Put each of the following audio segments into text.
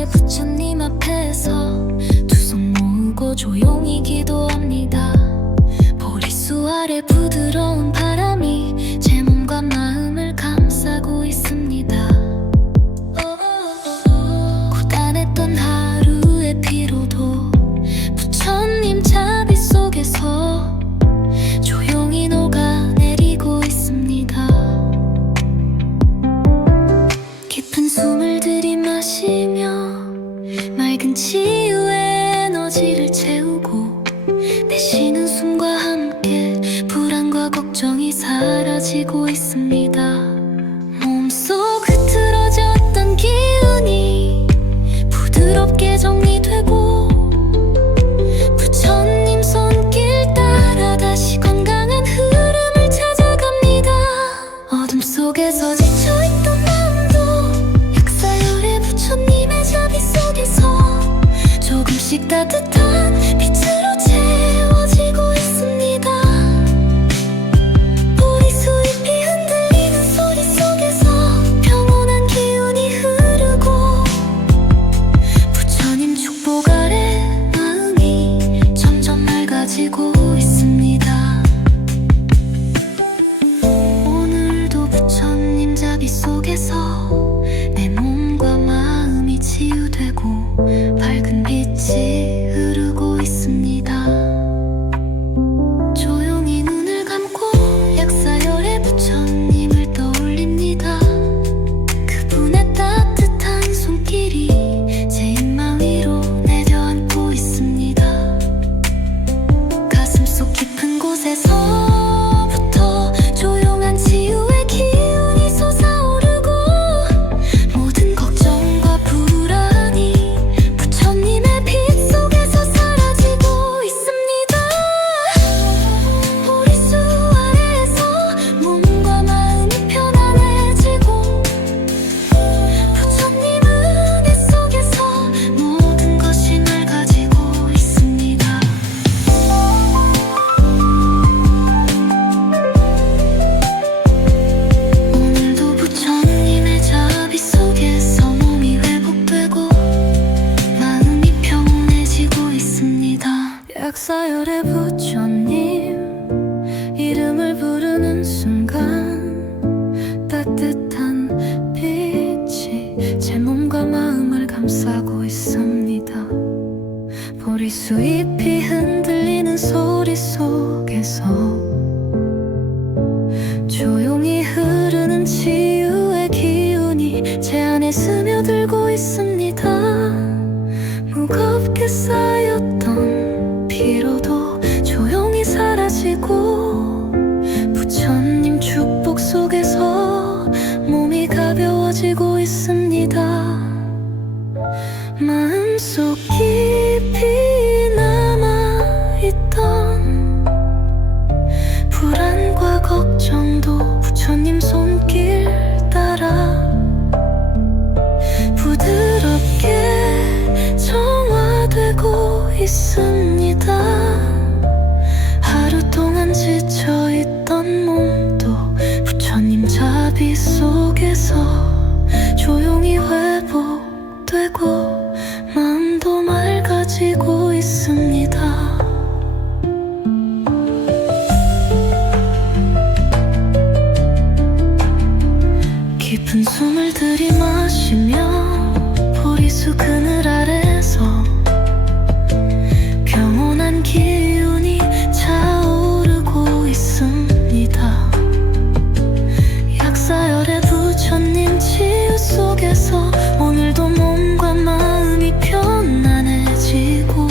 아래 부처님 앞에서 두 손 모으고 조용히 기도합니다. 보리수 아래 부드러운 바람이 제 몸과 마음을 감싸고 있습니다. 고단했던 하루의 피로도 부처님 자비 속에서 조용히 녹아내리고 있습니다. 깊은 숨을 들이마시며 맑은 치유의 에너지를 채우고 내쉬는 숨과 함께 불안과 걱정이 사라지고 있습니다. 몸속 흐트러졌던 기운이 부드럽게 정리되고 부처님 손길 따라 다시 건강한 흐름을 찾아갑니다. 어둠 속에서 지쳐있던 마음도 약사열의 부처님의 자비 속에서 조금씩 따뜻한 빛으로 채워지고 있습니다. 보리수잎이 흔들리는 소리 속에서 평온한 기운이 흐르고 부처님 축복 아래 마음이 점점 맑아지고 있습니다. 오늘도 부처님 자비 속에서 내 몸과 마음이 치유되고 밝은 빛이 흐르고 있습니다. 조용히 눈을 감고 약사열의 부처님을 떠올립니다. 그분의 따뜻한 손길이 제 입마 위로 내려앉고 있습니다. 가슴속 깊은 곳에서부터 조용한 치유의 기운이 솟아오르고 모든 걱정과 불안이 부처님의 빛 속에서 사라지고 있습니다. 보리수 아래에서 몸과 마음이 편안해지고 부처님 은혜 속에서 모든 것이 맑아지고 있습니다. 오늘도 부처님의 자비 속에서 몸이 회복되고 마음이 평온해지고 있습니다. 약사열의 부처님 이름을 부르는 순간 따뜻한 빛이 제 몸과 마음을 감싸고 있습니다. 보리수잎이 흔들리는 소리 속에서 조용히 흐르는 치유의 기운이 제 안에 스며들고 있습니다. 무겁게 쌓였던 피로도 조용히 사라지고 부처님 축복 속에서 몸이 가벼워지고 있습니다. 마음속 깊이 남아있던 불안과 걱정도 부처님 손길 따라 부드럽게 정화되고 있습니다. 하루 동안 지쳐있던 몸도 부처님 자비 속에서 조용히 회복되고 마음도 맑아지고 있습니다. 깊은 숨을 들이마시며 보리수 그늘 아래서 평온한 기운이 차오르고 있습니다. 약사열의 부처님 치유 속에서 오늘도 몸과 마음이 편안해지고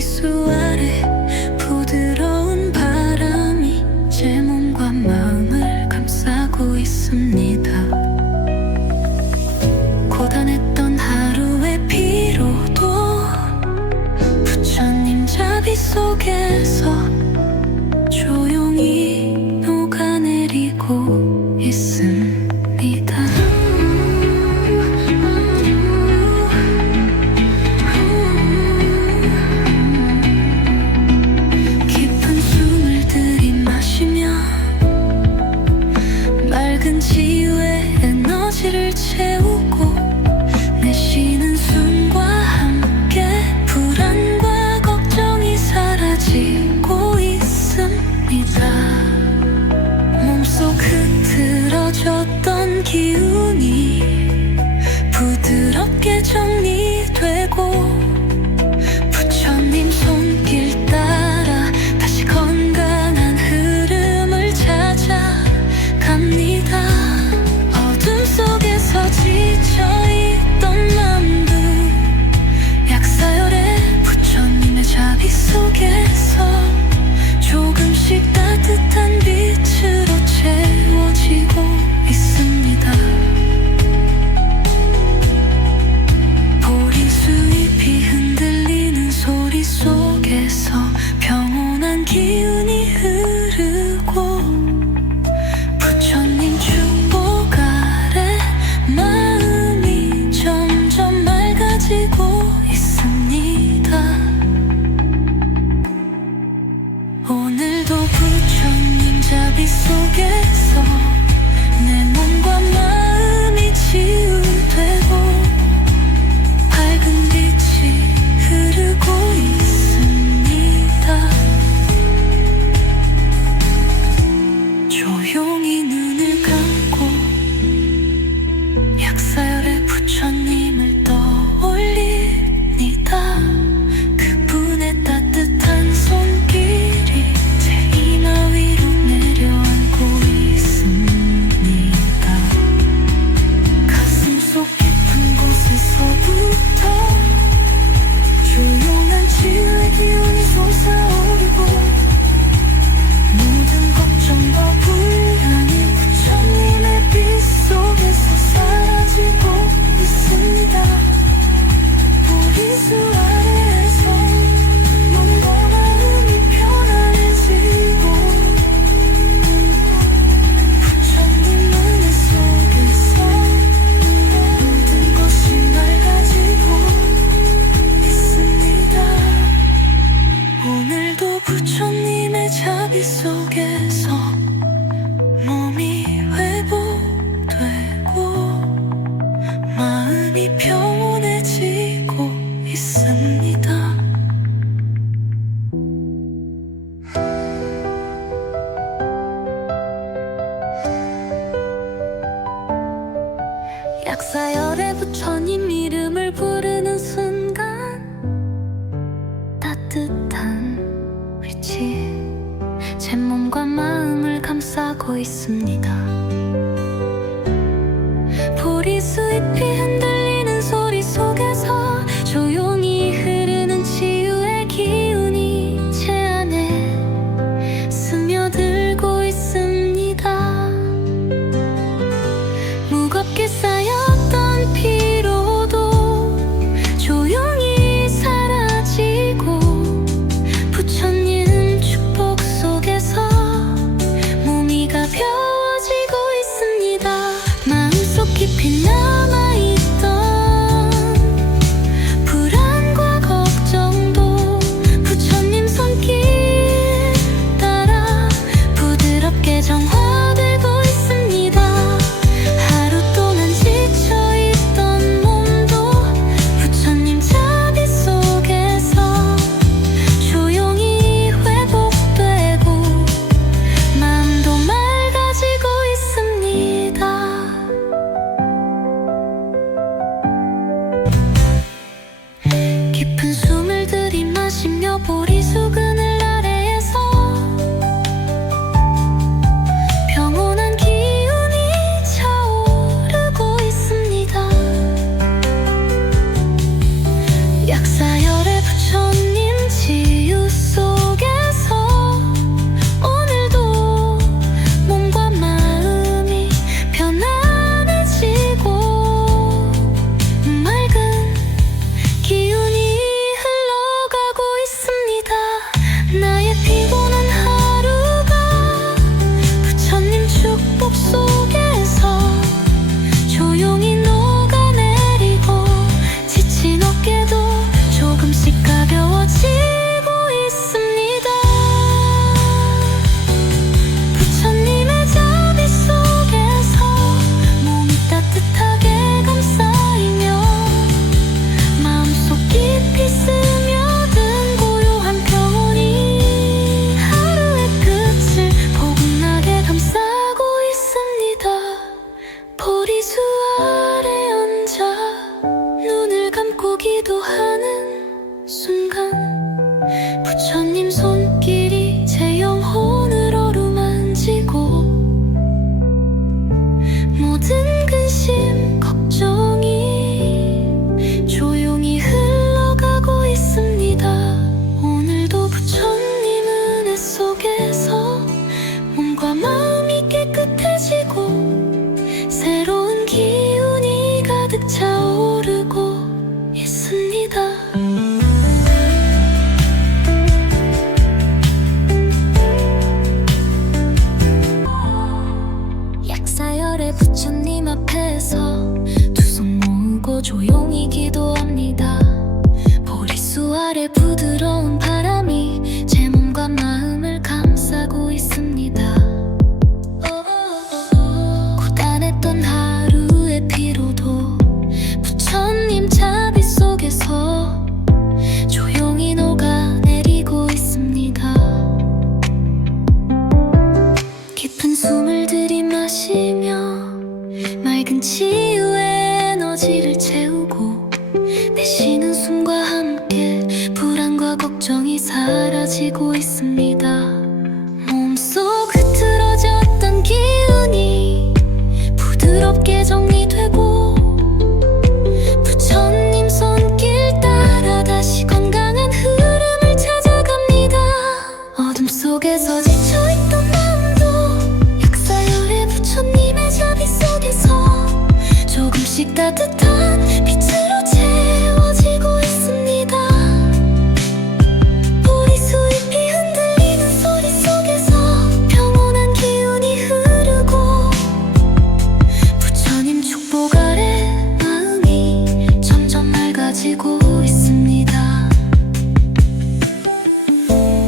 보리수 아래 부드러운 바람이 제 몸과 마음을 감싸고 있습니다. 고단했던 하루의 피로도 부처님 자비 속에서 조용히 녹아내리고 있습니다. 깊은 숨을 들이마시며 맑은 치유의 에너지를 채우고 내쉬는 숨과 함께 불안과 걱정이 사라지고 있습니다. 몸속 흐트러졌던 기운이 부드럽게 정리되고 부처님 손길 따라 다시 건강한 흐름을 찾아갑니다. 어둠 속에서 지쳐있던 마음들 약사열의 부처님의 자비 속에서 조금씩 따뜻한 빛으로 채워지고 있습니다. 보리수잎이 흔들리는 소리 속에서 평온한 기운이 흐르고 부처님 축복 아래 마음이 점점 맑아지고 있습니다. 오늘도 부처님 자비 속에서 내 몸과 마음이 치유되고 밝은 빛이 흐르고 있습니다. 조용히 눈을 감고 약사열의 부처님을 떠올립니다. 그분의 따뜻한 손길이 제 이마 위로 내려앉고 있습니다. 가슴속 깊은 곳에서부터 조용한 치유의 기운이 솟아오르고 모든 걱정과 불안이 부처님의 빛 속에서 사라지고 있습니다. 보리수 아래에서 몸과 마음이 편안해지고 부처님 은혜 속에서 모든 것이 맑아지고 있습니다. 오늘도 부처님의 자비 속에서 몸이 회복되고 마음이 평온해지고 있습니다. 약사열의 부처님 이름을 부르는 순간 따뜻한 빛이 제 몸과 마음을 감싸고 있습니다. 보리수잎이 흔들리는 소리 속에서 조용히 흐르는 치유의 기운이 제 안에 스며들고 있습니다. 무겁게 쌓였던 피로도 조용히 사라지고 부처님 축복 속에서 몸이 가벼워지고 있습니다. 마음속 깊이 남아있던 부드러운 바람이 제 몸과 마음을 감싸고 있습니다. 고단했던 하루의 피로도 부처님 자비 속에서 조용히 녹아내리고 있습니다. 깊은 숨을 들이마시며 맑은 치유의 에너지를 채우고 내쉬는 숨과 함께 불안과 걱정이 사라지고 있습니다. 몸속 흐트러졌던 기운이 부드럽게 정리되고 부처님 손길 따라 다시 건강한 흐름을 찾아갑니다. 어둠 속에서 지쳐있던 마음도 약사열의 부처님의 자비 속에서 조금씩 따뜻한 빛으로 채워지고 있습니다. 보리수잎이 흔들리는 소리 속에서 평온한 기운이 흐르고 부처님 축복 아래 마음이 점점 맑아지고 있습니다.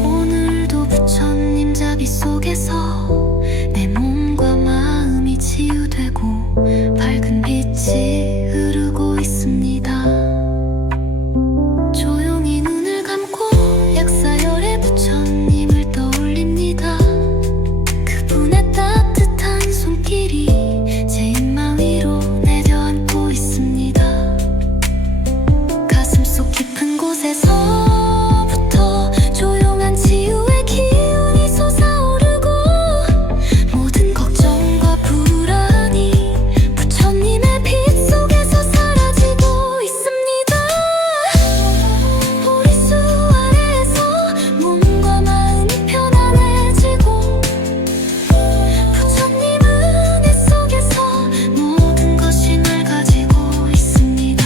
오늘도 부처님 자비 속에서 내 몸과 마음이 치유되고 밝은 빛이 흐르고 있습니다. 조용히 눈을 감고 약사열의 부처님을 떠올립니다. 그분의 따뜻한 손길이 제 입마 위로 내려앉고 있습니다. 가슴속 깊은 곳에서부터 조용한 치유의 기운이 솟아오르고 모든 걱정과 불안이 부처님의 빛 속에서 사라지고 있습니다. 보리수 아래에서 몸과 마음이 편안해지고 부처님 은혜 속에서 모든 것이 맑아지고 있습니다.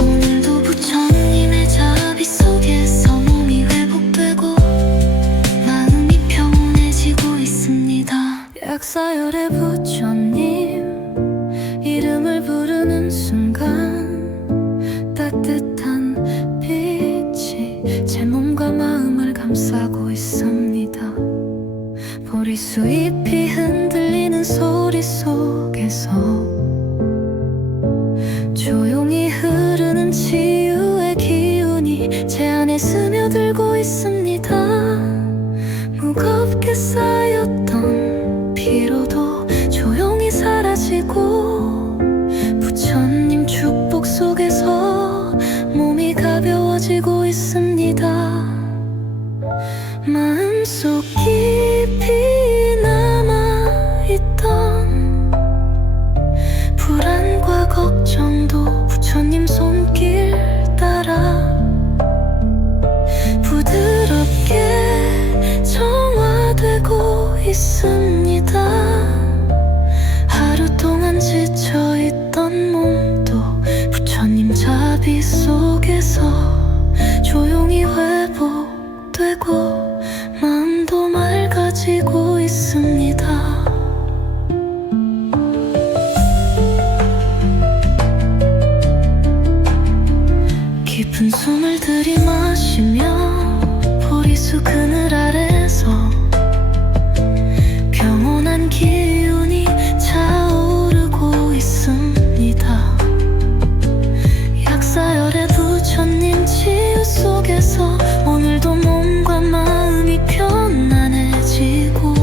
오늘도 부처님의 자비 속에서 몸이 회복되고 마음이 평온해지고 있습니다. 약사열의 부처님 이름을 부르는 순간 따뜻한 빛이 제 몸과 마음을 감싸고 있습니다. 보리수잎이 흔들리는 소리 속에서 조용히 흐르는 치유의 기운이 제 안에 스며들고 있습니다. 무겁게 쌓였던 피로도 조용히 사라지고 부처님 축복 속에서 몸이 가벼워지고 있습니다. 마음속 깊이 남아있던 불안과 걱정도 부처님 손길 따라 부드럽게 정화되고 있습니다. 하루 동안 지쳐있던 몸도 부처님 자비 속에서 조용히 회복되고 마음도 맑아지고 있습니다. 깊은 숨을 들이마시며 보리수 그늘 아래서 평온한 기운이 차오르고 있습니다. 약사열의 부처님 치유 속에서 오늘도 몸과 마음이 편안해지고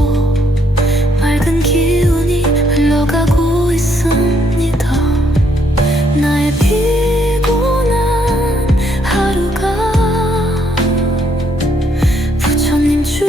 맑은 기운이 흘러가고 있습니다. 나의 피곤한 하루가 부처님 주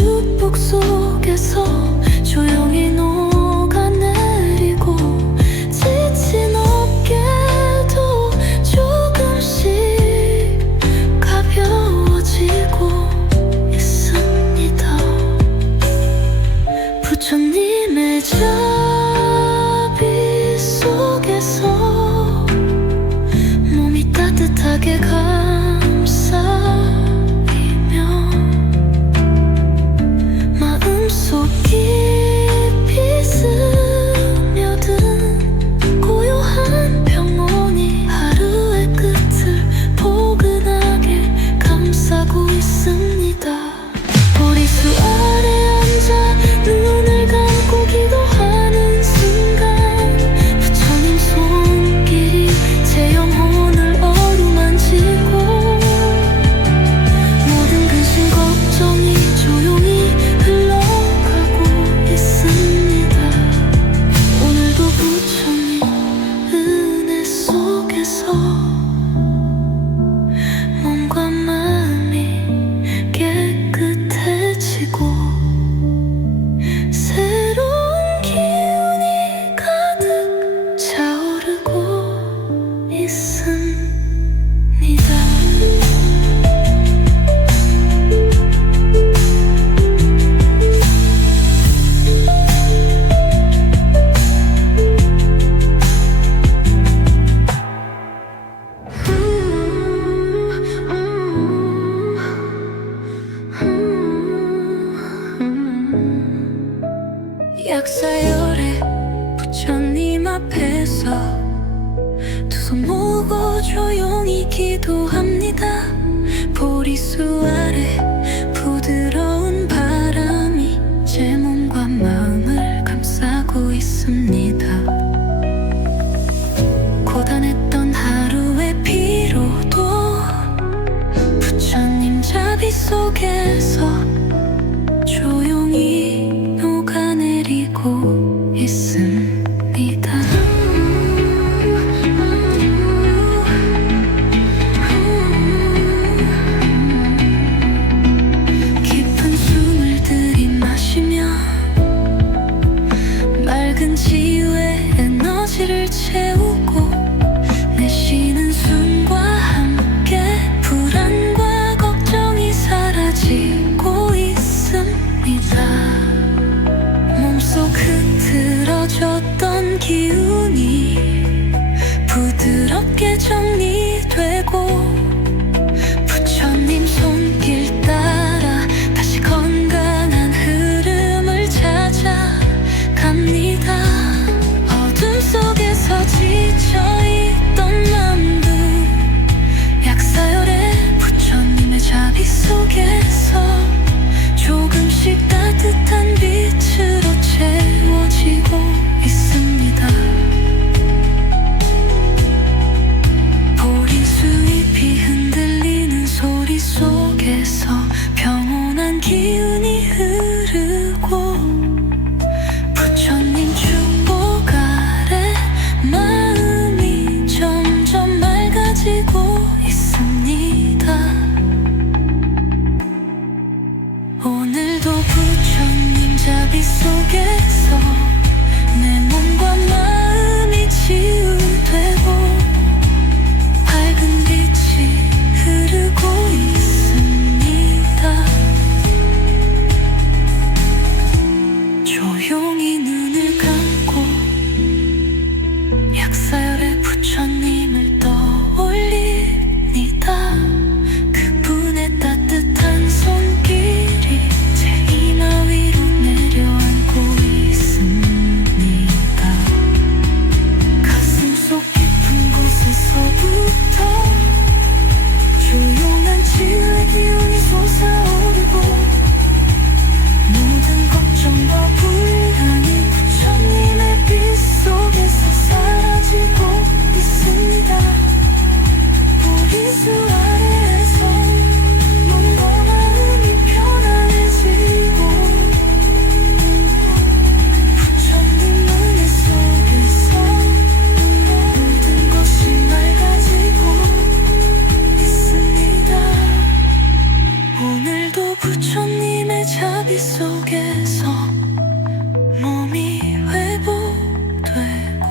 속에서 몸과 마음이 깨끗해지고 새로운 기운이 가득 차오르고 있습니다. 약사열에 부처님 앞에서 두 손 모으고 조용히 기도합니다. 보리수 아래 부드러운 바람이 제 몸과 마음을 감싸고 있습니다. 고단했던 하루의 피로도 부처님 자비 속에서 조용히 녹아내리고 있습니다. 깊은 숨을 들이마시며 맑은 치유의 에너지를 채우고 내쉬는 숨과 함께 불안과 걱정이 사라지고 있습니다. 몸속 흐트러졌던 기운이 부드럽게 정리되고 부처님 손길 따라 다시 건강한 흐름을 찾아갑니다. 어둠 속에서 지쳐있던 마음들 약사열의 부처님의 자비 속에서 조금씩 따뜻한 빛으로 채워지고 있습니다. 보리수 잎이 흔들리는 소리 속에서 평온한 기운이 흐르고 부처님 축복 아래 마음이 점점 맑아지고 있습니다. 오늘도 부처님 자비 속에서 내 몸과 마음이 치유되고 밝은 빛이 흐르고 있습니다. 조용히 눈을 감고 약사열의 부처님을 떠올립니다. 그분의 따뜻한 손길이 제 이마 위로 내려앉고 있습니다. 가슴속 깊은 곳에서부터 조용한 치유의 기운이 솟아오르고 모든 걱정과 불안이 부처님의 빛 속에서 사라지고 있습니다. 보리수 아래에서 몸과 마음이 편안해지고 부처님 은혜 속에서 모든 것이 맑아지고 있습니다. 오늘도 부처님의 자비 속에서 몸이 회복되고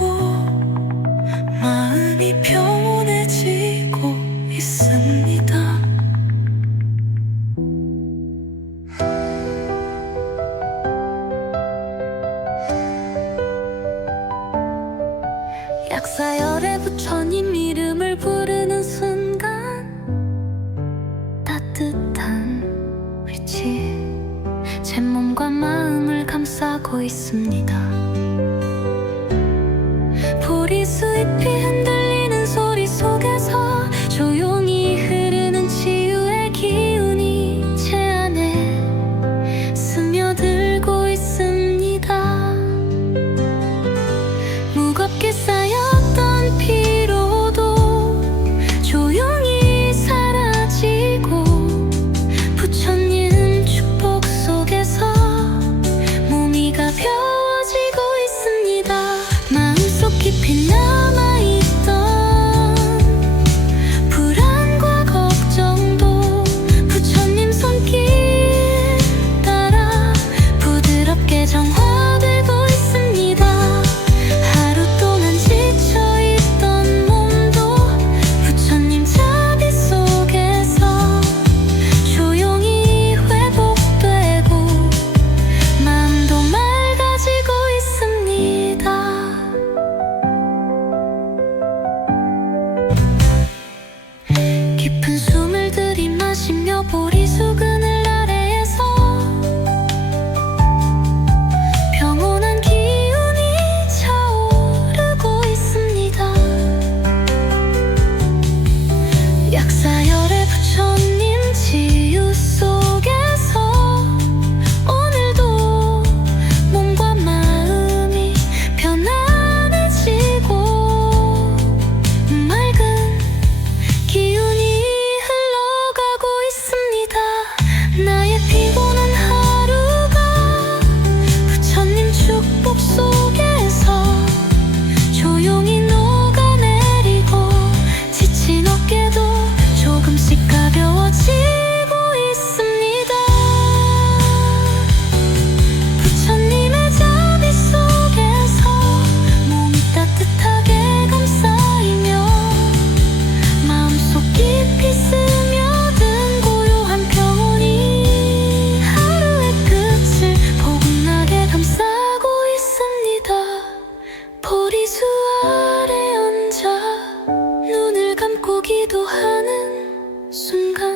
기도하는 순간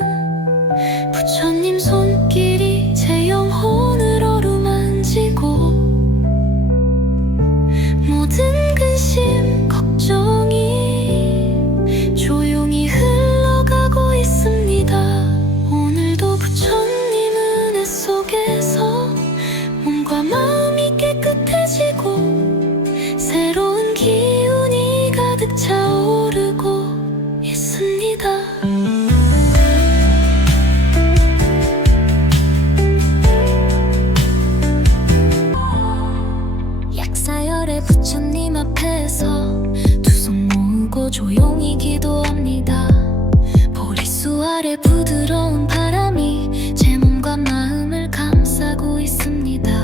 부처님 손길이 제 영혼을 어루만지고 모든 근심 걱정이 조용히 흘러가고 있습니다. 오늘도 부처님 은혜 속에서 몸과 마음이 깨끗해지고 새로운 기운이 가득 차오르고 있습니다. 약사열의 부처님 앞에서 두 손 모으고 조용히 기도합니다. 보리수 아래 부드러운 바람이 제 몸과 마음을 감싸고 있습니다.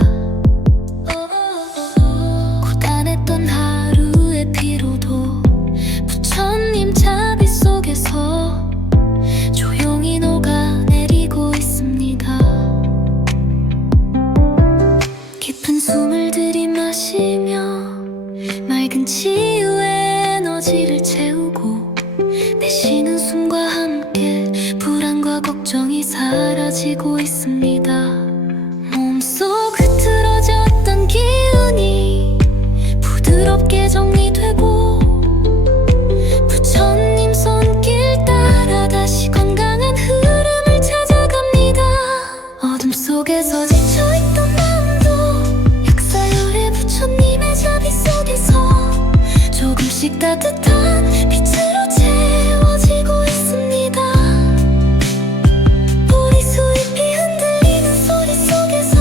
고단했던 하루의 피로도 부처님 자비 속에서 조용히 녹아내리고 있습니다. 깊은 숨을 들이마시며 맑은 치유의 에너지를 채우고 내쉬는 숨과 함께 불안과 걱정이 사라지고 있습니다. 몸속 흐트러졌던 기운이 부드럽게 정리되고 부처님 손길 따라 다시 건강한 흐름을 찾아갑니다. 어둠 속에서 지쳐있던 마음도 약사열의 부처님의 자비 속에서 조금씩 따뜻한 빛으로 채워지고 있습니다. 보리수잎이 흔들리는 소리 속에서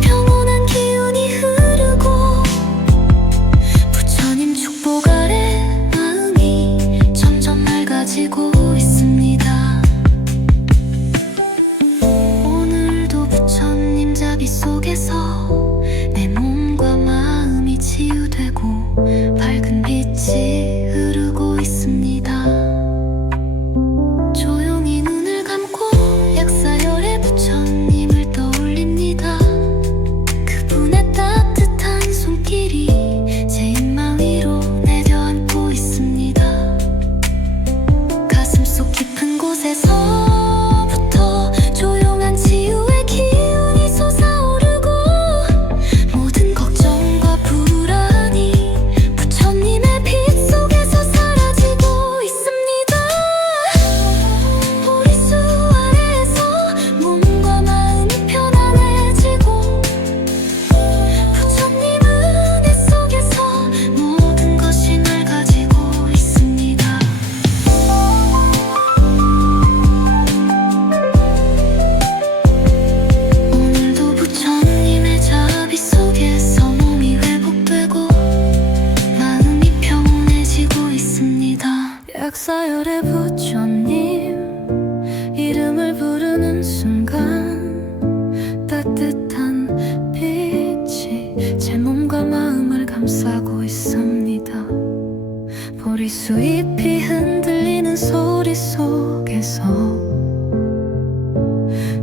평온한 기운이 흐르고 부처님 축복 아래 마음이 점점 맑아지고 있습니다. 오늘도 부처님 자비 속에서 내 몸과 마음이 치유되고 밝은 빛이 흐르고 있습니다. 조용히 눈을 감고 약사열의 부처님을 떠올립니다. 그분의 따뜻한 손길이 제 입마 위로 내려앉고 있습니다. 가슴속 깊은 곳에서부터 조용한 치유의 기운이 솟아오르고 모든 걱정과 불안이 부처님의 빛 속에서 사라지고 있습니다. 보리수 아래에서 몸과 마음이 편안해지고 부처님 은혜 속에서 모든 것이 맑아지고 있습니다. 오늘도 부처님의 자비 속에서 몸이 회복되고 마음이 평온해지고 있습니다. 약사열의 부처님 이름을 부르는 순간 따뜻한 빛이 제 몸과 마음을 감싸고 있습니다. 보리수잎이 흔들리는 소리 속에서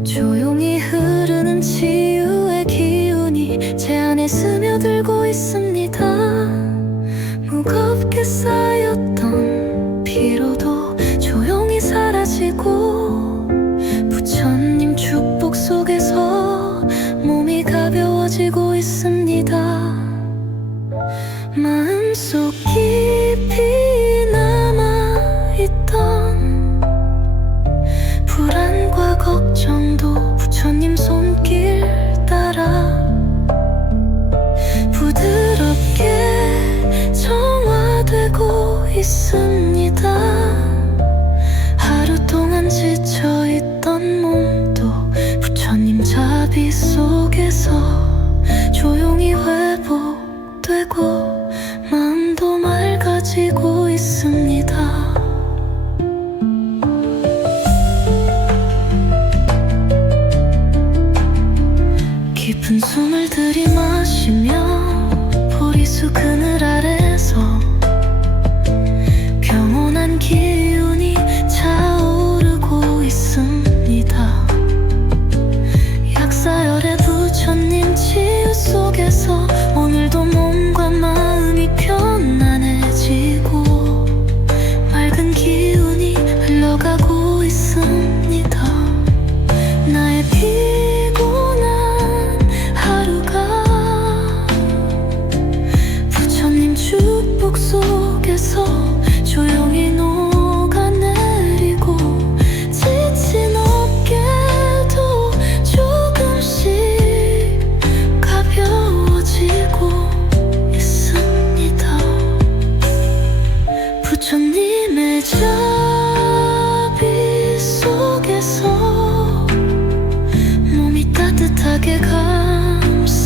조용히 흐르는 치유의 기운이 제 안에 스며들고 있습니다. 무겁게 쌓였던 피로도 조용히 사라지고 부처님 축복 속에서 몸이 가벼워지고 있습니다. 마음속 깊이 남 자비 속에서 몸이 따뜻하게 감싸이며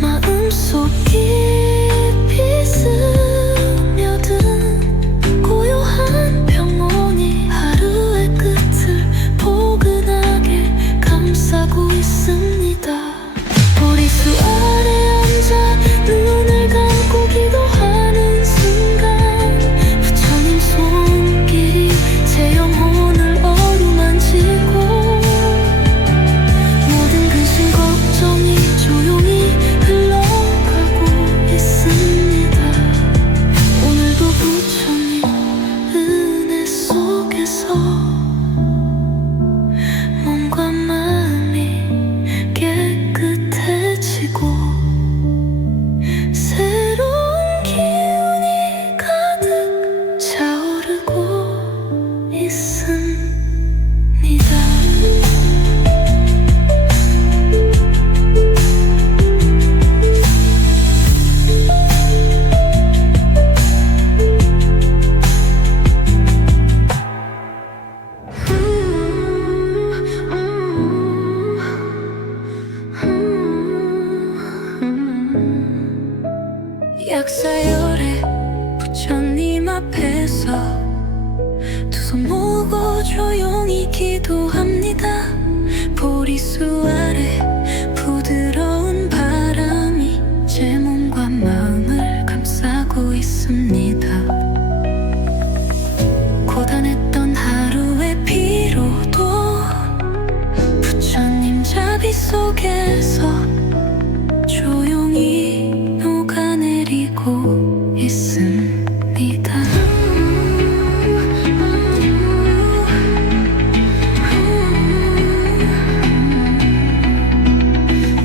마음속 깊이 스며든 고요한 평온이 하루의 끝을 포근하게 감싸고 있습니다. 보리수 아래 앉아 눈을 감고 기도하는 순간 부처님 손길이 제 영혼을 어루만지고 모든 근심 걱정이 조용히 흘러가고 있습니다. 오늘도 부처님 은혜 속에서 몸과 마음이 깨끗해지고 새로운 기운이 가득 차오르고 있습니다. 약사열에 부처님 앞에서 두 손 모으고 조용히 기도합니다. 보리수 아래 부드러운 바람이 제 몸과 마음을 감싸고 있습니다. 고단했던 하루의 피로도 부처님 자비 속에서 조용히 녹아내리고 있습니다.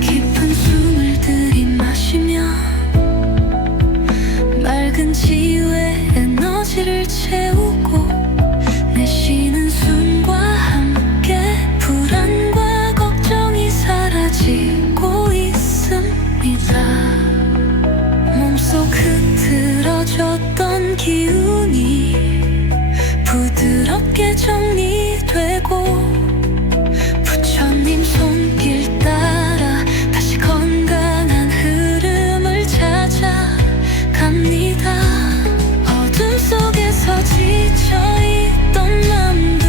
깊은 숨을 들이마시며 맑은 지유의 에너지를 채우고 내쉬는 숨과 함께 불안과 걱정이 사라지고 있습니다. 몸속 흐트러졌던 기운이 부드럽게 정리되고 부처님 손길 따라 다시 건강한 흐름을 찾아갑니다. 어둠 속에서 지쳐있던 마음들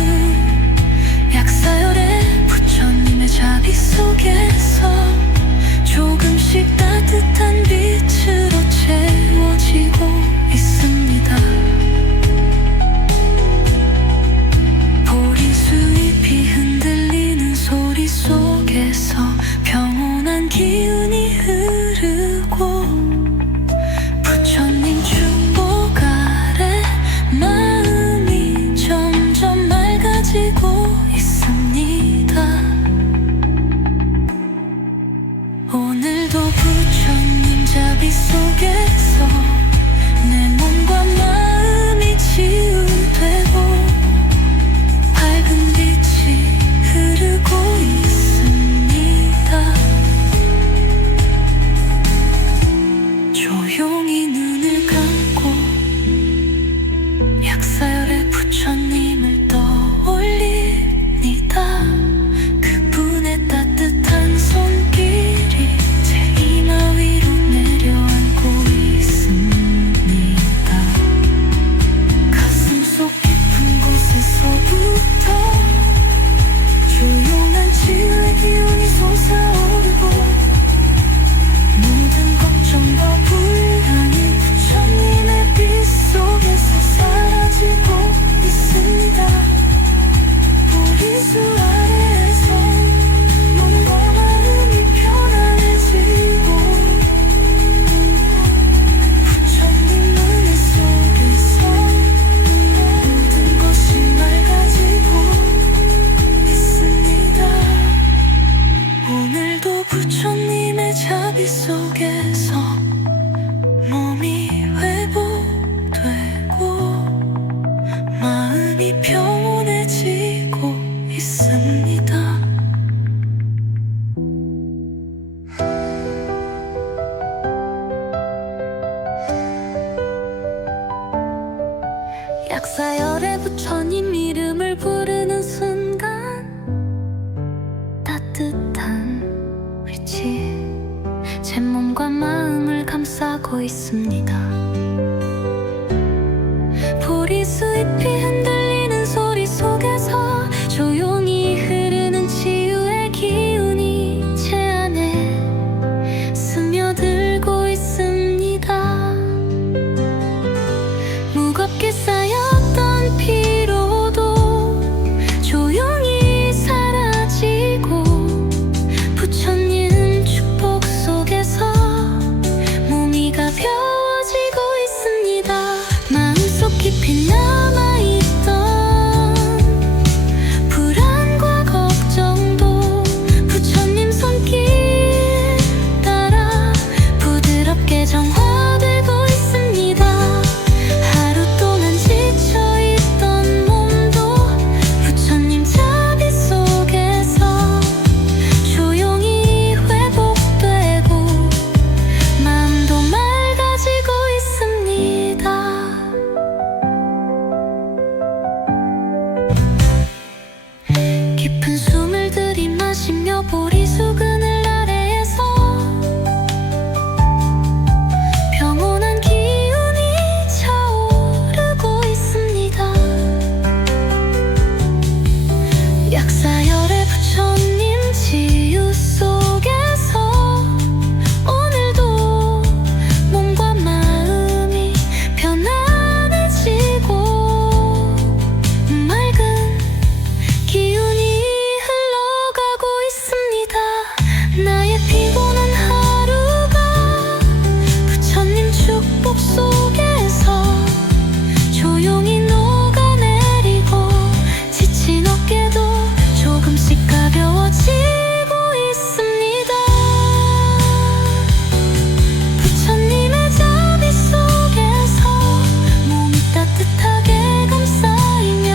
약사열의 부처님의 자비 속에서 조금씩 따뜻한 빛으로 채워지고 있습니다. 보리수잎이 약사열의 부처님 이름을 부르는 순간 따뜻한 빛이 제 몸과 마음을 감싸고 있습니다. 보리수잎이 흔들리는 소리 속에서 조용히 흐르는 치유의 기운이 제 안에 스며들고 있습니다. 무겁게 쌓였던 피로도 조용히 사라지고 부처님 축복 속에서 몸이 가벼워지고 있습니다. 마음속 깊이 남아있던 불안과 걱정도 부처님 손길 따라 부드럽게 정화되고 있습니다. 하루 동안 지쳐있던 몸도 부처님 자비 속에서 조용히 회복되고 마음도 맑아지고 있습니다. 깊은 숨을 들이마시며 보리수 그늘 아래에서 평온한 기운이 차오르고 있습니다. 약사열의 부처님 치유 속에서 오늘도 몸과 마음이 편안해지고 맑은 기운이 흘러가고 있습니다. 나의 피곤한 하루가 부처님 축복 속에서 조용히 녹아내리고 지친 어깨도 조금씩 가벼워지고 있습니다. 부처님의 자비 속에서 몸이 따뜻하게 감싸이며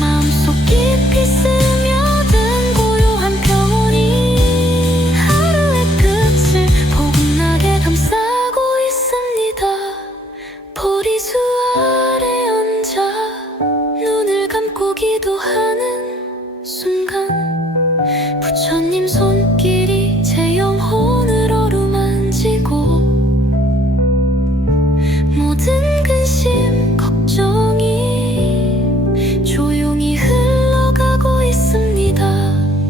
마음속 깊이 스며든 고요한 평온이 하루의 끝을 포근하게 감싸고 있습니다. 보리수 아래 앉아 눈을 감고 기도하는 순간 부처님 손길이 제 영혼을 어루만지고 모든 근심 걱정이 조용히 흘러가고 있습니다.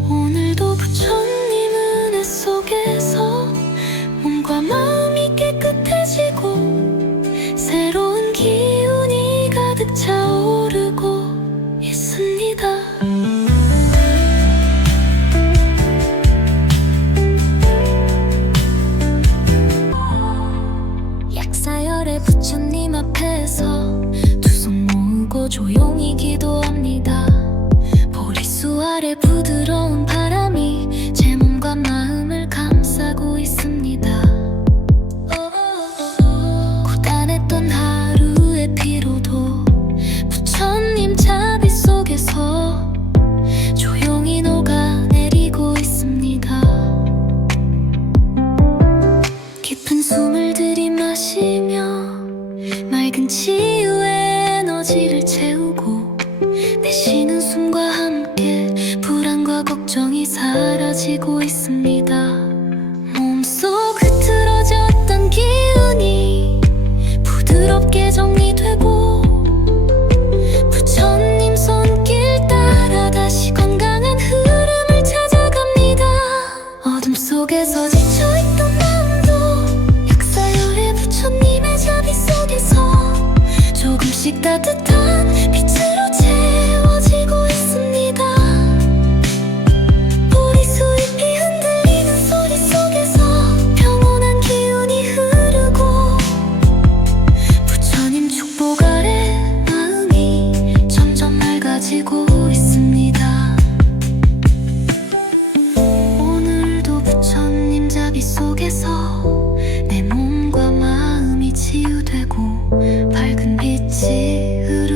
오늘도 부처님 은혜 속에서 몸과 마음이 깨끗해지고 새로운 기운이 가득 차오르고 있습니다. 약사열의 부처님 앞에서 두 손 모으고 조용히 기도합니다. 보리수 아래 부드러운 바람이 제 몸과 마음을 감싸고 있습니다. 고단했던 하루의 피로도 부처님 자비 속에서 조용히 녹아내리고 있습니다. 깊은 숨을 들이마시며 맑은 치유의 에너지를 채우고 내쉬는 숨과 함께 불안과 걱정이 사라지고 있습니다. 몸속 흐트러졌던 기운이 부드럽게 정리되고 부처님 손길 따라 다시 건강한 흐름을 찾아갑니다. 어둠 속에서 지쳐있던 마음도 약사열의 부처님의 자비 속에서 조금씩 따뜻한 빛으로 채워지고 있습니다. 보리수잎이 흔들리는 소리 속에서 평온한 기운이 흐르고 부처님 축복 아래 마음이 점점 맑아지고 있습니다. 오늘도 부처님 자비 속에서 내 몸과 마음이 치유되고 밝은 빛이 흐르고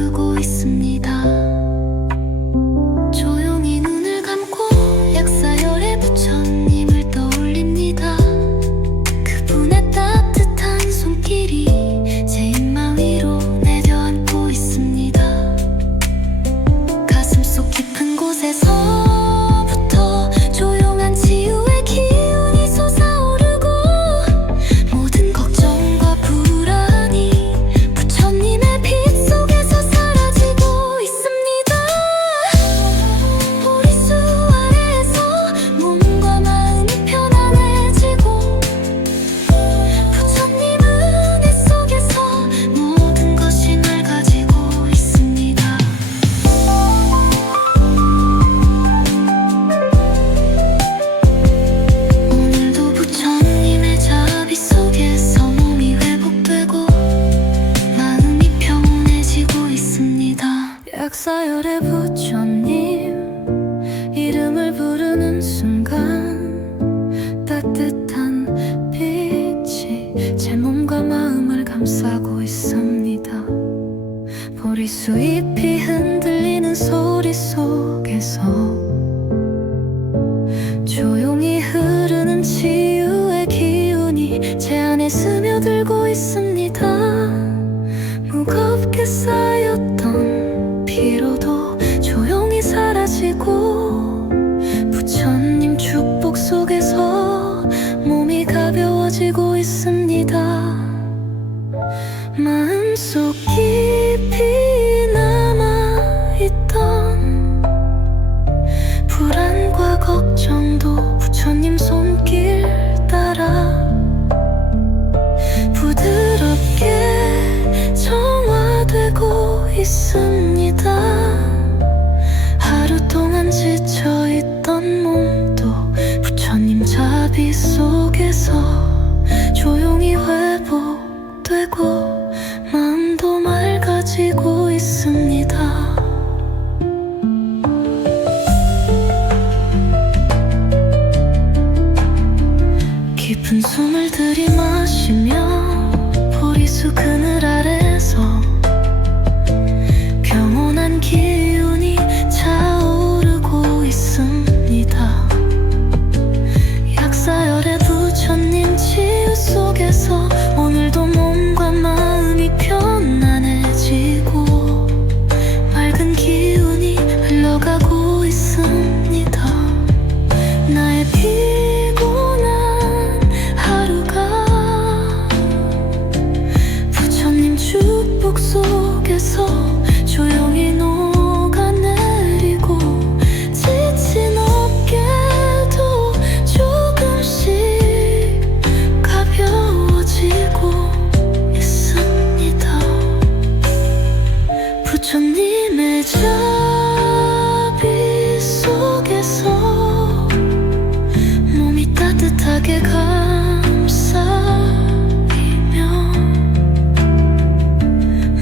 약사열의 부처님 이름을 부르는 순간 따뜻한 빛이 제 몸과 마음을 감싸고 있습니다. 보리수잎이 흔들리는 소리 속에서 조용히 흐르는 치유의 기운이 제 안에 스며들고 있습니다. 무겁게 쌓였던 피로도 조용히 사라지고 부처님 축복 속에서 몸이 가벼워지고 있습니다. 마음속 깊이 남아있던 불안과 걱정도 부처님 손길 따라 부드럽게 정화되고 있습니다. 하루 동안 지쳐있던 몸도 부처님 자비 속에서 조용히 회복되고 마음도 맑아지고 있습니다. 깊은 숨을 들이마시며 보리수 그늘 아래서 평온한 기운이 차오르고 있습니다. 약사열의 부처님 치유 속에서 오늘도 몸과 마음이 편안해지고 맑은 기운이 흘러가고 있습니다. 나의 피곤한 하루가 부처님 축복 속에서 조용히 녹아내리고 지친 어깨도 조금씩 가벼워지고 있습니다. 부처님의 자비 속에서 몸이 따뜻하게 감싸이며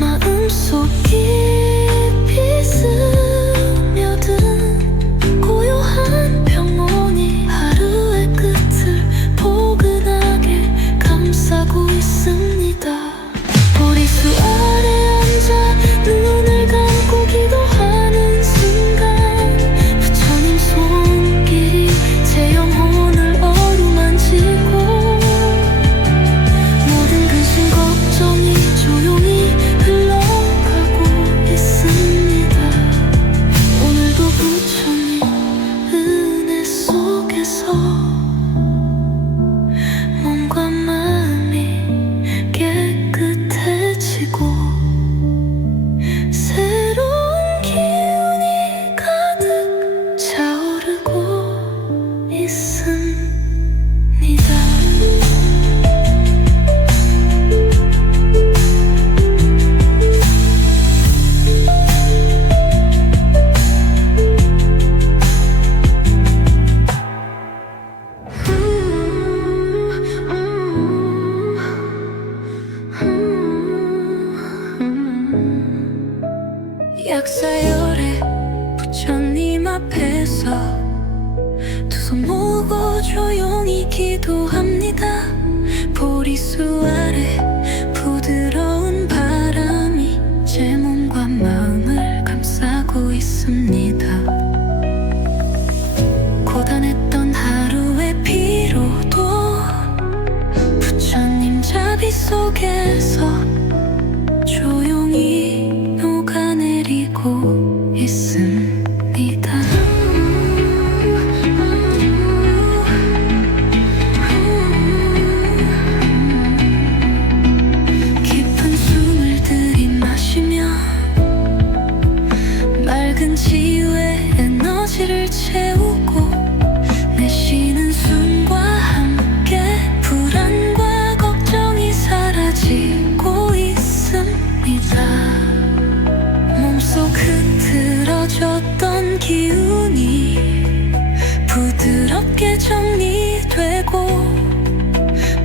마음속 깊이 스며든 고요한 평온이 하루의 끝을 포근하게 감싸고 있습니다. 보리수 아래 앉아 눈을 감고 기도하는 순간 부처님 손길이 제 영혼을 어루만지고 모든 근심 걱정이 조용히 흘러가고 있습니다. 오늘도 부처님 은혜 속에서 몸과 마음이 깨끗해지고 새로운 기운이 가득 차오르고 있습니다. 약사열의 부처님 앞에서 두 손 모으고 조용히 기도합니다. 보리수 아래 부드러운 바람이 제 몸과 마음을 감싸고 있습니다. 고단했던 하루의 피로도 부처님 자비 속에서 조용히 녹아내리고 있습니다. 깊은 숨을 들이마시며 맑은 치유의 에너지를 채우고 내쉬는 숨과 함께 불안과 걱정이 사라지고 있습니다. 몸속 흐트러졌던 기운이 부드럽게 정리되고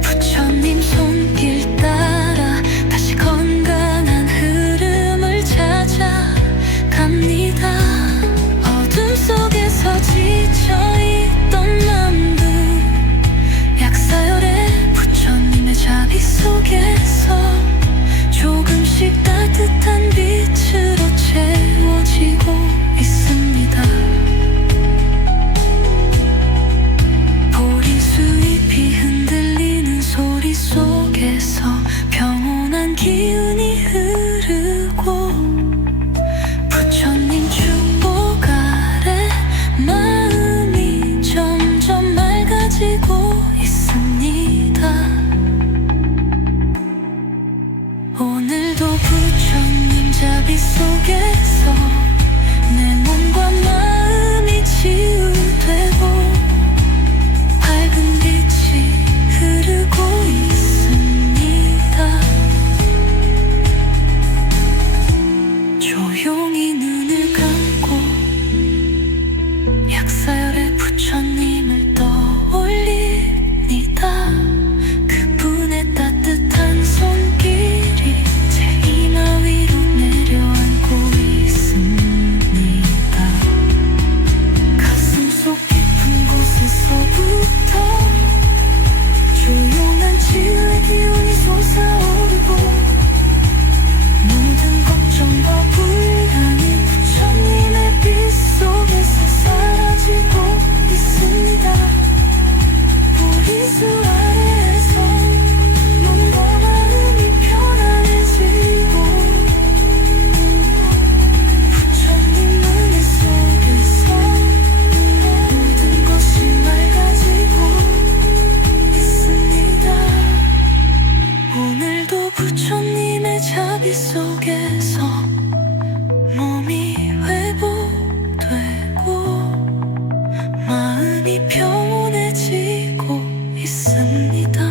부처님 손길 따라 다시 건강한 흐름을 찾아 갑니다. 자비 속에서 내 몸과 마음이 치유되고 밝은 빛이 흐르고 있습니다. 조용히 눈을 감고 약사열의 부처님을 떠올립니다. 그분의 따뜻한 손길이 제 이마 위로 내려앉고 있습니다. 가슴속 깊은 곳에서부터 조용한 치유의 기운이 솟아오르고 모든 걱정과 불안이 부처님의 빛 속에서 사라지고 있습니다. 보리수 아래에서 몸과 마음이 편안해지고 부처님 은혜 속에서 모든 것이 맑아지고 있습니다. 오늘도 부처님의 자비 속에서 몸이 회복되고 마음이 평온해지고 있습니다.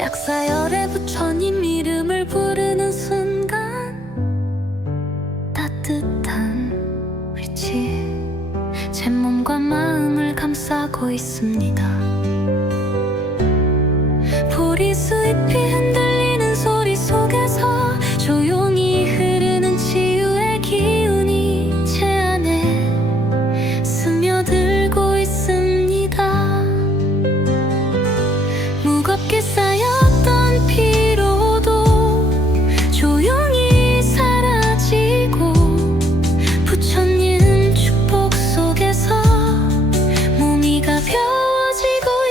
약사열의 부처님 이름을 부르는 순간 따뜻한 빛이 제 몸과 마음을 감싸고 있습니다. 보리수 잎이 흔들리는 소리 속에서 조용히 흐르는 치유의 기운이 제 안에 스며들고 있습니다. 무겁게 쌓였던 피로도 조용히 사라지고 부처님 축복 속에서 몸이 가벼워지고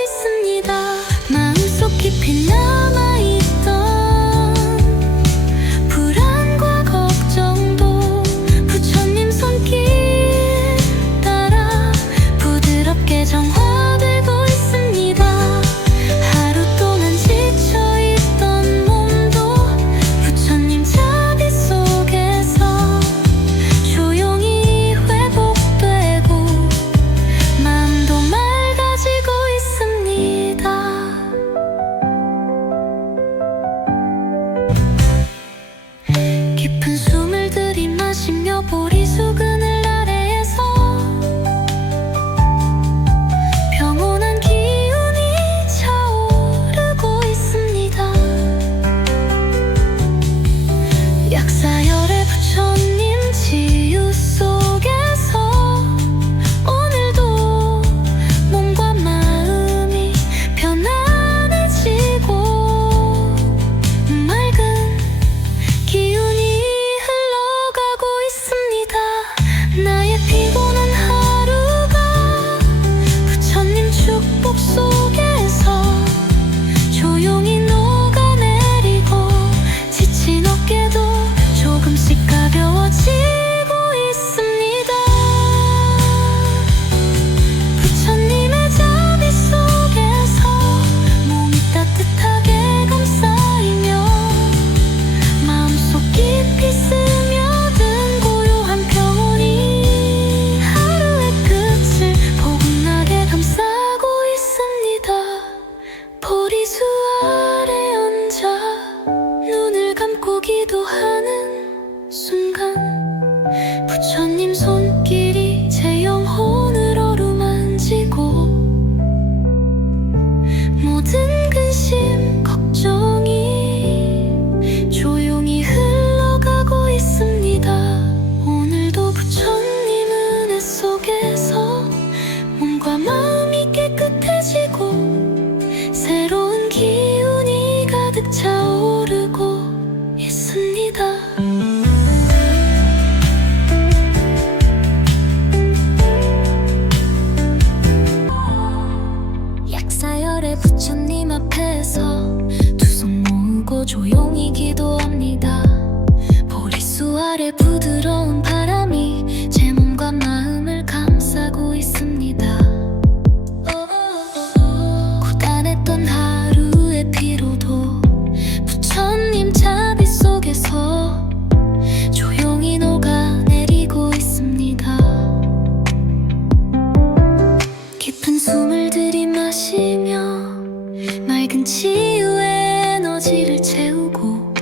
맑은 치유의 에너지를 채우고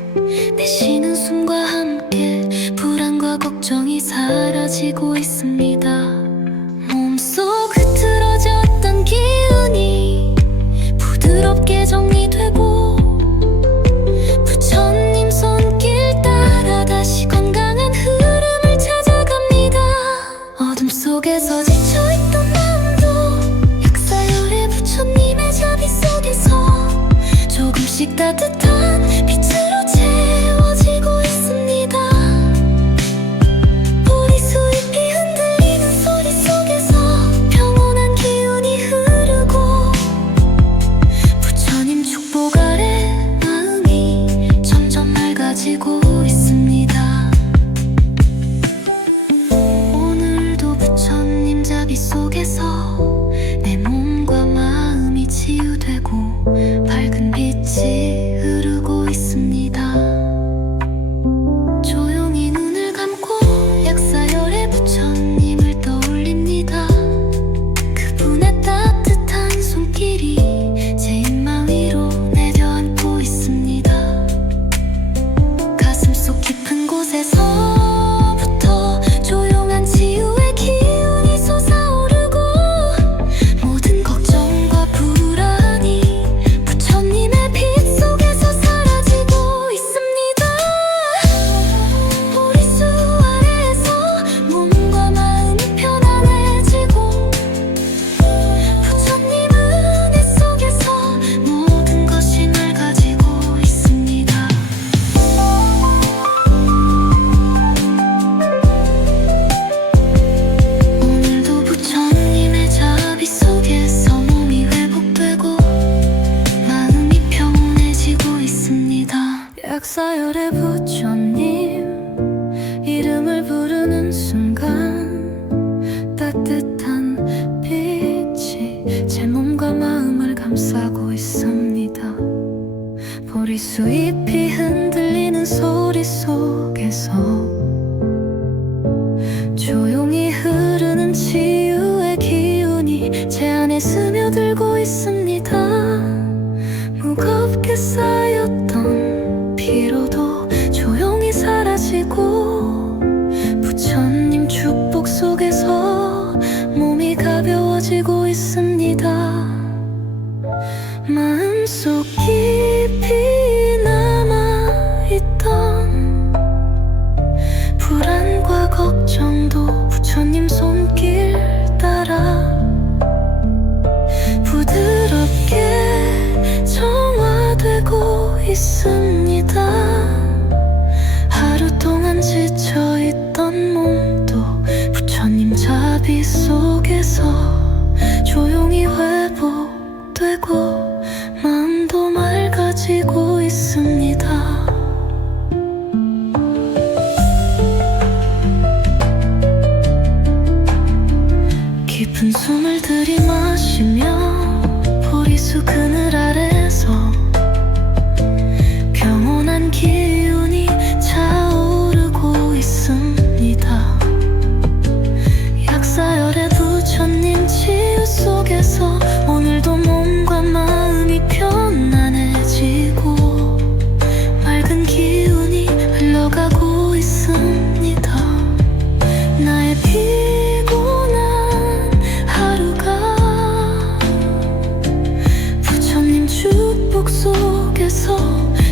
내 쉬는 숨과 함께 불안과 걱정이 사라지고 있습니다. 몸속 흐트러졌던 기운이 부드럽게 정리되고 부처님 손길 따라 다시 건강한 흐름을 찾아갑니다. 어둠 속에서 지쳐있던 마음도 약사열의 부처님의 자비 속에서 조금씩 따뜻한 빛으로 채워지고 있습니다. 보리수잎이 흔들리는 소리 속에서 평온한 기운이 흐르고 부처님 축복 아래 마음이 점점 맑아지고 있습니다. 오늘도 부처님 자비 속에서 내 몸과 마음이 치유되고 밝은 빛이 흐르고 있습니다. 조용히 눈을 감고 약사열의 부처님을 떠올립니다. 그분의 따뜻한 손길이 제 입마 위로 내려앉고 있습니다. 가슴속 깊은 곳에서부터 조용한 치유의 기운이 솟아오르고 모든 걱정과 불안이 부처님의 빛 속에서 사라지고 있습니다. 보리수 아래에서 몸과 마음이 편안해지고 부처님 은혜 속에서 모든 것이 맑아지고 있습니다. 오늘도 부처님의 자비 속에서 몸이 회복되고 마음이 평온해지고 있습니다. 약사열의 부처님 이름을 부르는 순간 따뜻한 빛이 제 몸과 마음을 감싸고 있습니다. 보리수잎이 흔들리는 소리 속에서 조용히 흐르는 치유의 기운이 제 안에 스며들고 있습니다. 무겁게 쌓였던 피로도 조용히 사라지고 부처님 축복 속에서 몸이 가벼워지고 있습니다. 마음속 깊이 남아있던 불안과 걱정도 부처님 손길 따라 부드럽게 정화되고 있습니다. 하루 동안 지쳐있던 몸도 부처님 자비 속에서 조용히 회복되고 마음도 맑아지고 있습니다. 깊은 숨을 들이마시며 보리수 그늘 아래서 평온한 기운이 차오르고 있습니다. 약사열의 부처님 치유 속에서 오늘도 몸과 마음이 편안해지고 맑은 기운이 흘러가고 있습니다. 나의 피곤한 하루가 부처님 축복 속에서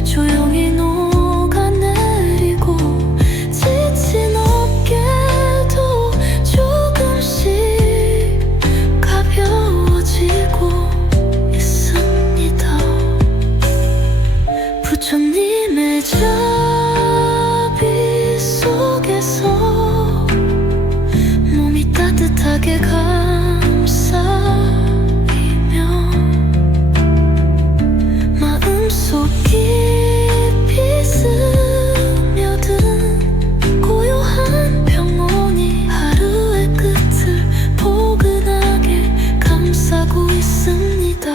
조용히 녹아내리고 지친 어깨도 조금씩 가벼워지고 있습니다. 부처님의 자비 속에서 몸이 따뜻하게 감싸이며 마음속 깊이 스며든 고요한 평온이 하루의 끝을 포근하게 감싸고 있습니다.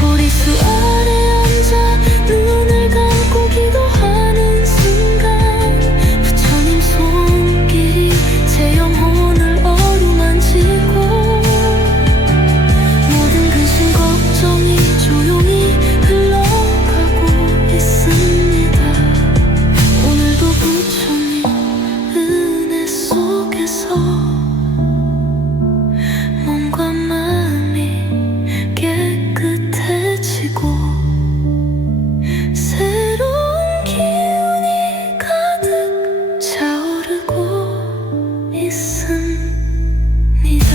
보리수 아래 앉아 눈을 감고 기도하는 순간 부처님 손길이 제 영혼을 어루만지고 있습니다.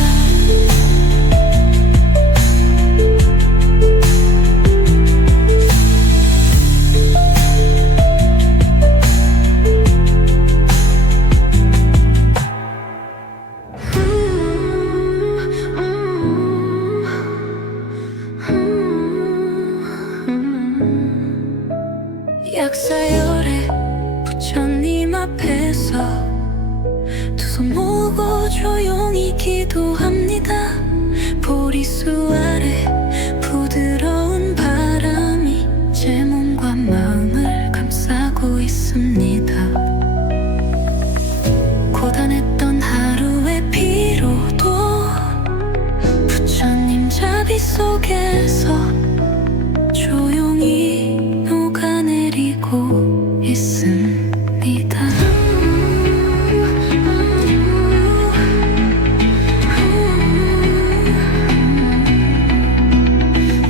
약사열에 부처님 앞에서 두 손 모으고 조용히 기도합니다. 보리수 아래 부드러운 바람이 제 몸과 마음을 감싸고 있습니다. 고단했던 하루의 피로도 부처님 자비 속에서 조용히 녹아내리고 있습니다.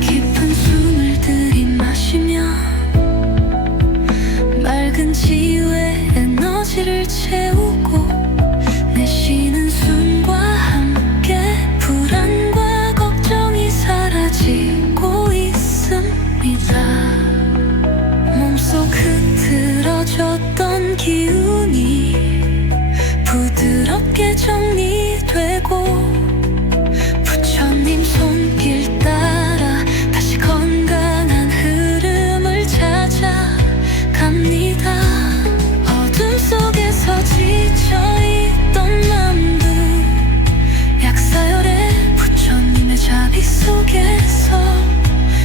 깊은 숨을 들이마시며 맑은 치유의 에너지를 채우고 내쉬는 숨과 함께 불안과 걱정이 사라지고 있습니다. 몸속 흐트러졌던 기운이 부드럽게 정리되고 부처님 손길 따라 다시 건강한 흐름을 찾아갑니다. 어둠 속에서 지쳐있던 마음들 약사열의 부처님의 자비 속에서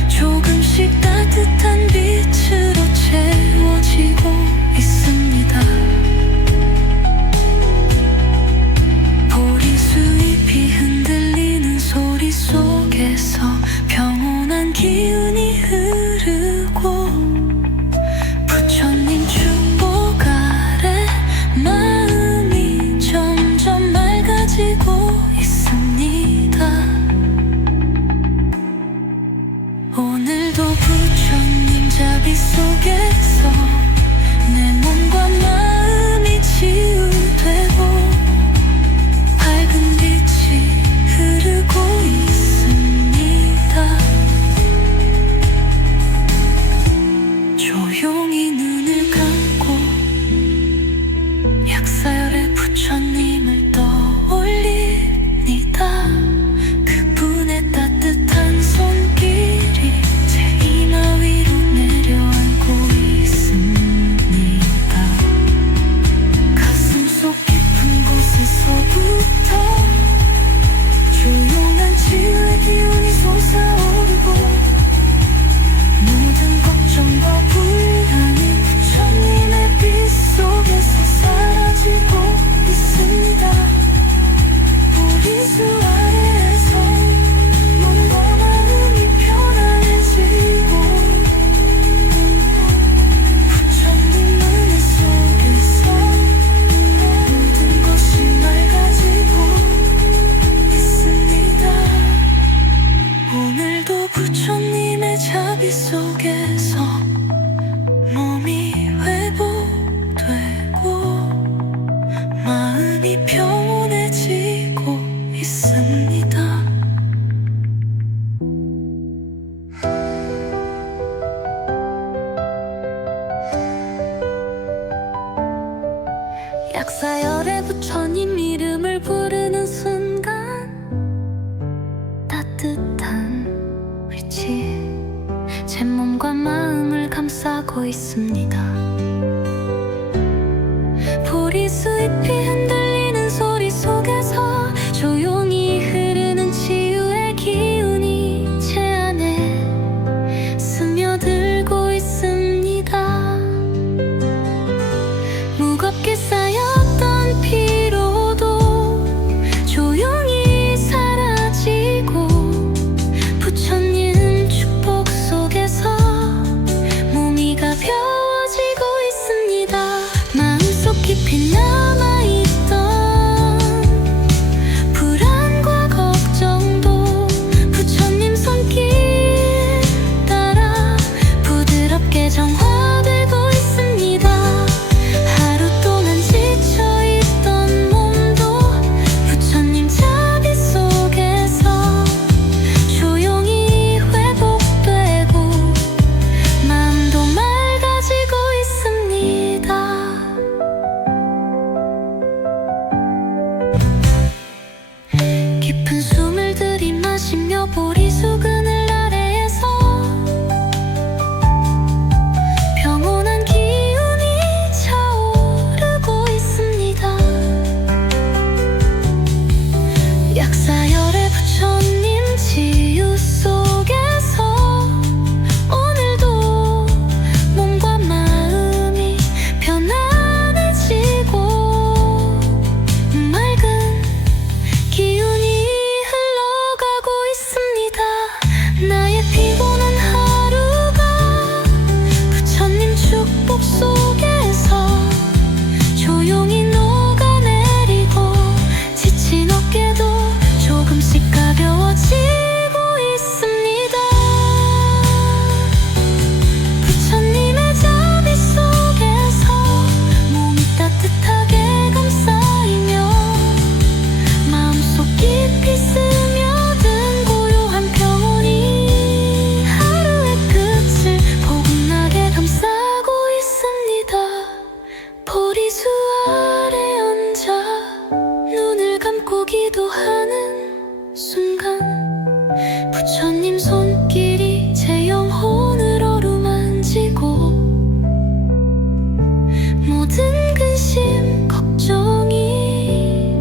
조금씩 따뜻한 빛으로 채워지고 있습니다. 보리수잎이 흔들리는 소리 속에서 평온한 기운이 흐르고 부처님 축복 아래 마음이 점점 맑아지고 있습니다. 오늘도 부처님 자비 속에서 내 몸과 마음이 치유되고 밝은 빛이 흐르고 있습니다. 조용히 눈을 감고 약사열의 부처님을 떠올립니다. 그분의 따뜻한 손길이 제 이마 위로 내려앉고 있습니다. 가슴속 깊은 곳에서부터 조용한 치유의 기운이 솟아오르고 모든 걱정과 불안이 부처님의 빛 속에서 사라지고 있습니다. 보리수 아래에서 몸과 마음이 편안해지고 부처님 은혜 속에서 모든 것이 맑아지고 있습니다. 오늘도 부처님의 자비 속에서 몸이 회복되고 마음이 평온해지고 있습니다. 약사열의 부처님 이름을 부르는 순간 따뜻한 빛이 제 몸과 마음을 감싸고 있습니다. 보리수잎이 흔들리는 소리 속에서 조용히 기도하는 순간 부처님 손길이 제 영혼을 어루만지고 모든 근심 걱정이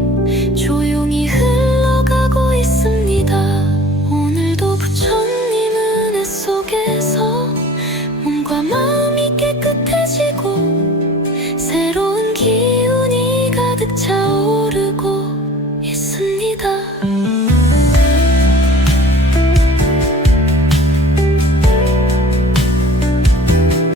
조용히 흘러가고 있습니다. 오늘도 부처님 은혜 속에서 몸과 마음이 깨끗해지고 새로운 기운이 가득 차